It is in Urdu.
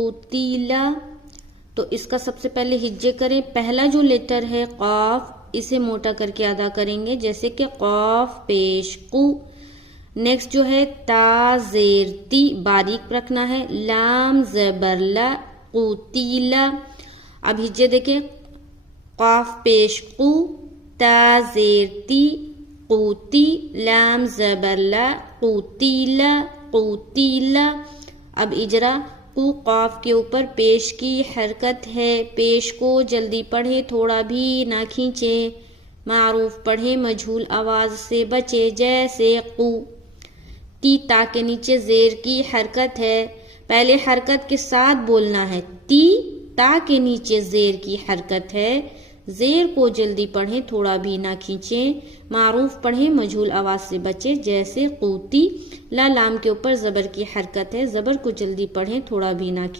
قوتیلا. تو اس کا سب سے پہلے ہجے کریں. پہلا جو لیٹر ہے قاف، اسے موٹا کر کے ادا کریں گے، جیسے کہ قاف پیش قو. نیکسٹ جو ہے تا زیر تی، باریک رکھنا ہے. لام زبر لا، قوتیلا. اب ہجے دیکھیں، قاف پیش قو، تا زیر تی، قوتی، لام زبر لا، قوتیلا، قوتیلا. اب اجرا، قو قاف کے اوپر پیش کی حرکت ہے. پیش کو جلدی پڑھیں، تھوڑا بھی نہ کھینچیں. معروف پڑھیں، مجہول آواز سے بچے، جیسے قو. تی، تا کے نیچے زیر کی حرکت ہے، پہلے حرکت کے ساتھ بولنا ہے. تی، تا کے نیچے زیر کی حرکت ہے. زیر کو جلدی پڑھیں، تھوڑا بھی نہ کھینچیں. معروف پڑھیں، مجہول آواز سے بچے، جیسے قوتی. لا، لام کے اوپر زبر کی حرکت ہے، زبر کو جلدی پڑھیں، تھوڑا بھی نہ کھینچیں.